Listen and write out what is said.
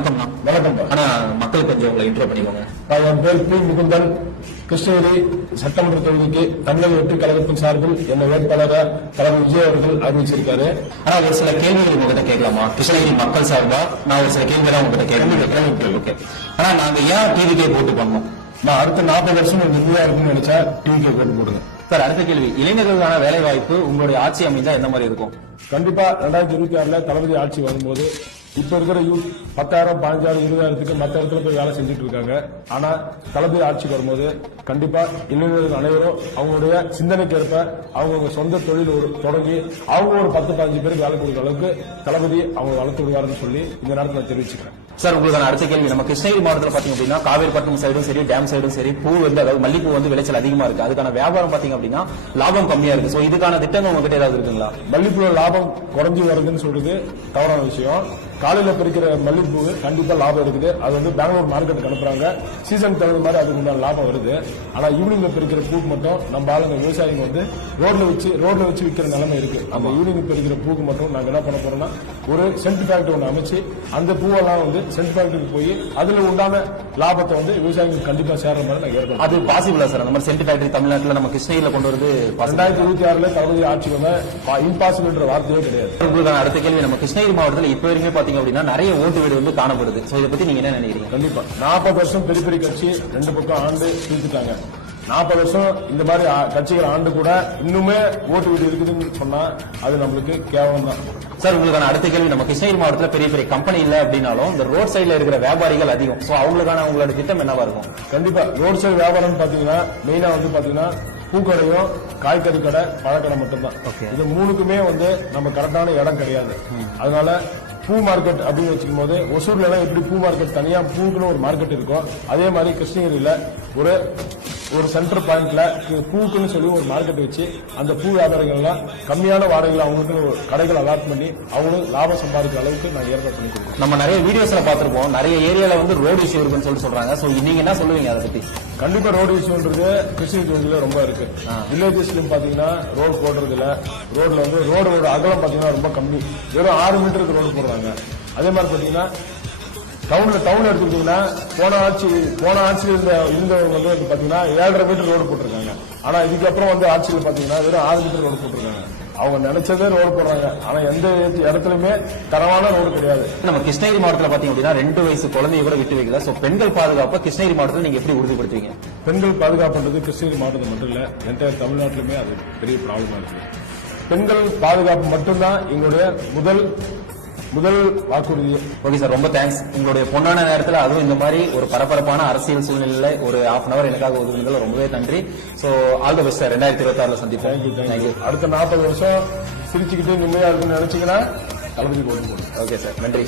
வணக்கம்ண்ணா. வணக்கம். ஆனா மக்கள் கொஞ்சம் உங்களை இன்ட்ரோ பண்ணிக்கோங்க. என் பேர் பி முகுந்தன். கிருஷ்ணகிரி சட்டமன்ற தொகுதிக்கு தமிழக வெற்றி கழகத்தின் சார்பில் என்ன வேட்பாளராக தலைவர் விஜய் அவர்கள் அறிவிச்சிருக்காரு. ஆனா ஒரு சில கேள்விகள் உங்ககிட்ட கேட்கலாமா? கிருஷ்ணகிரி மக்கள் சார்பா நான் ஒரு சில கேள்விதான் உங்ககிட்ட கேள்வி. ஆனா நாங்க ஏன் டிவிக்கே போட்டு பண்ணோம்? நான் அடுத்த 40 வருஷம் நிம்மதியா இருக்குன்னு நினைச்சா டிவிக்கே போட்டு போடுங்க. சார், அடுத்த கேள்வி, இளைஞர்களுக்கான வேலை வாய்ப்பு உங்களுடைய ஆட்சி அமைஞ்சா எந்த மாதிரி இருக்கும்? கண்டிப்பா 2026 தளபதி ஆட்சி வரும்போது இப்ப இருக்கிற யூத் 10,000, 15,000, 20,000 மற்ற இடத்துல போய் வேலை செஞ்சுட்டு இருக்காங்க. ஆனா தளபதி ஆட்சிக்கு வரும்போது கண்டிப்பா இளைஞர்கள் அனைவரும் அவங்களுடைய சிந்தனைக்கு ஏற்ப அவங்க சொந்த தொழில் தொடங்கி அவங்க ஒரு 10-15 பேருக்கு வேலை கொடுக்குற அளவுக்கு தளபதி அவங்க வளர்த்து விடுவாருன்னு சொல்லி இந்த நேரத்தில் நான் தெரிவிச்சுக்கிறேன். சார், உங்களுக்கான அடுத்த கேள்வி, நம்ம கிருஷ்ணகிரி மாவட்டத்தில் பாத்தீங்க அப்படின்னா காவேரிப்பட்டினம் சைடும் சரி, டேம் சைடும் சரி, பூ வந்து அதாவது மல்லிப்பூ வந்து விளைச்சல் அதிகமா இருக்கு. அதுக்கான வியாபாரம் பாத்தீங்க அப்படின்னா லாபம் கம்மியா இருக்கு. சோ இதுக்கான திட்டங்கள் உங்ககிட்ட ஏதாவது இருக்குங்களா? மல்லிப்பூ லாபம் குறைஞ்சி வருதுன்னு சொல்றது தவறான விஷயம். காலையில பறிக்கிற மல்லிப்பூ கண்டிப்பா லாபம் இருக்குது. அது வந்து பெங்களூர் மார்க்கெட்டுக்கு அனுப்புறாங்க. சீசன் தகுந்த மாதிரி அதுக்கு உண்டான லாபம் வருது. ஆனா ஈவினிங்ல பறிக்கிற பூக்கு மட்டும் நம்ம ஆளுங்க விவசாயிங்க வந்து ரோட்ல வச்சு விற்கிற நிலைமை இருக்கு. அந்த ஈவினிங் பறிக்கிற பூக்கு மட்டும் நாங்க என்ன பண்ண போறோம்னா ஒரு சென்ட் ஃபேக்டரி ஒன்று அமைச்சு அந்த பூவெல்லாம் வந்து சென்ட் ஃபேக்டரிக்கு போய் அதுல உண்டான லாபத்தை வந்து விவசாயிகளுக்கு கண்டிப்பா சேர்ற மாதிரி நாங்க ஏற்படும். அது பாசிபிளா சார்? அந்த மாதிரி சென்ட் ஃபேக்டரி தமிழ்நாட்டில் நம்ம கிருஷ்ணகிரியில கொண்டு வருது 2026 தளபதி ஆட்சி வந்து இம்பாசிபிள்ன்ற வார்த்தையே கிடையாது. உங்களுக்கான அடுத்த கேள்வி, நம்ம கிருஷ்ணகிரி மாவட்டத்தில் இப்ப வரைக்கும் பாத்தீங்க அப்படின்னா நிறைய ஓட்டு வீடு வந்து காணப்படுது. இதை பத்தி நீங்க என்ன நினைக்கிறீங்க? கண்டிப்பா 40 வருஷம் பெரிய பெரிய கட்சி 2 பக்கம் ஆண்டு பிரிச்சுட்டாங்க. 40 வருஷம் இந்த மாதிரி கட்சிகள் ஆண்டு கூட இன்னுமே ஓட்டு வீடு இருக்குதுன்னு சொன்னா அது நம்மளுக்கு கேவலம் தான். சார், உங்களுக்கான அடுத்த கேள்வி, நம்ம கிருஷ்ணகிரி மாவட்டத்தில் பெரிய பெரிய கம்பெனி இல்ல அப்படின்னாலும் இந்த ரோட் சைட்ல இருக்கிற வியாபாரிகள் அதிகம். சோ அவங்களுக்கான உங்களோட திட்டம் என்னவா இருக்கும்? கண்டிப்பா ரோட் சைடு வியாபாரம் பாத்தீங்கன்னா மெயினா வந்து பாத்தீங்கன்னா பூக்கடையும் காய்கறி கடை பழக்கடை மட்டும்தான். இது மூணுக்குமே வந்து நம்ம கரெக்டான இடம் கிடையாது. அதனால பூ மார்க்கெட் அப்படின்னு வச்சுக்கும் போது ஒசூர்ல எல்லாம் எப்படி பூ மார்க்கெட் தனியா பூக்குன்னு ஒரு மார்க்கெட் இருக்கும், அதே மாதிரி கிருஷ்ணகிரியில ஒரு சென்டர் பாயிண்ட்ல பூக்குன்னு சொல்லி ஒரு மார்க்கெட் வச்சு அந்த பூ வியாபாரிகள் எல்லாம் கம்மியான வாடகைகள் அவங்களுக்கு கடைகள் அலாட் பண்ணி அவங்களும் லாபம் சம்பாதிக்கிற அளவுக்கு நான் ஏற்பாடு பண்ணி கொடுக்குறேன். நம்ம நிறைய வீடியோஸ்ல பாத்துருப்போம், நிறைய ஏரியால வந்து ரோடு இஷ்யூ இருக்குன்னு சொல்லி சொல்றாங்க. சோ நீங்க என்ன சொல்லுவீங்க அதை பத்தி? கண்டிப்பா ரோடு இஷ்யூன்றது கிருஷ்ணகிரி தொகுதியில ரொம்ப இருக்கு. வில்லேஜஸ்லயும் பாத்தீங்கன்னா ரோடு போடுறது இல்ல. ரோட்ல வந்து ரோடோட அகலம் பாத்தீங்கன்னா ரொம்ப கம்மி, வெறும் 6 மீட்டருக்கு ரோடு போடுறாங்க. அதே மாதிரி பாத்தீங்கன்னா டவுன் எடுத்துக்கிட்டீங்கன்னா போன ஆட்சியில் இருந்தவங்க வந்து பாத்தீங்கன்னா 7.5 மீட்டர் ரோடு போட்டிருக்காங்க. ஆனா இதுக்கப்புறம் வந்து ஆட்சியில் பாத்தீங்கன்னா வெறும் 6 மீட்டர் ரோடு போட்டிருக்காங்க. அவங்க நினைச்சதே ரோடு போடுறாங்க. ஆனா எந்த இடத்துலயுமே தரமான ரோடு கிடையாது. நம்ம கிருஷ்ணகிரி மாவட்டத்தில் பாத்தீங்க அப்படின்னா 2 வயசு குழந்தைய கூட விட்டு வைக்கல. சோ பெண்கள் பாதுகாப்பு கிருஷ்ணகிரி மாவட்டத்தில் நீங்க எப்படி உறுதிப்படுத்துவீங்க? பெண்கள் பாதுகாப்புன்றது கிருஷ்ணகிரி மாவட்டத்தில் மட்டும் இல்ல, என்டையர் தமிழ்நாட்டிலுமே அது பெரிய ப்ராப்ளமா இருக்கு. பெண்கள் பாதுகாப்பு மட்டும்தான் எங்களுடைய முதல் வாக்குறுதி. ஓகே சார், ரொம்ப தேங்க்ஸ். உங்களுடைய பொன்னான நேரத்தில் அதுவும் இந்த மாதிரி ஒரு பரபரப்பான அரசியல் சூழ்நிலையில ஒரு ½ hour எனக்காக ஒதுக்குனதுல ரொம்பவே நன்றி. So all the best sir. 2026 சந்திப்போம். தேங்க்யூ. அடுத்த 40 வருஷம் சிரிச்சுக்கிட்டு நிம்மதியா இருக்குன்னு நினைச்சீங்கன்னா தளபதி போட்டு. ஓகே சார், நன்றி.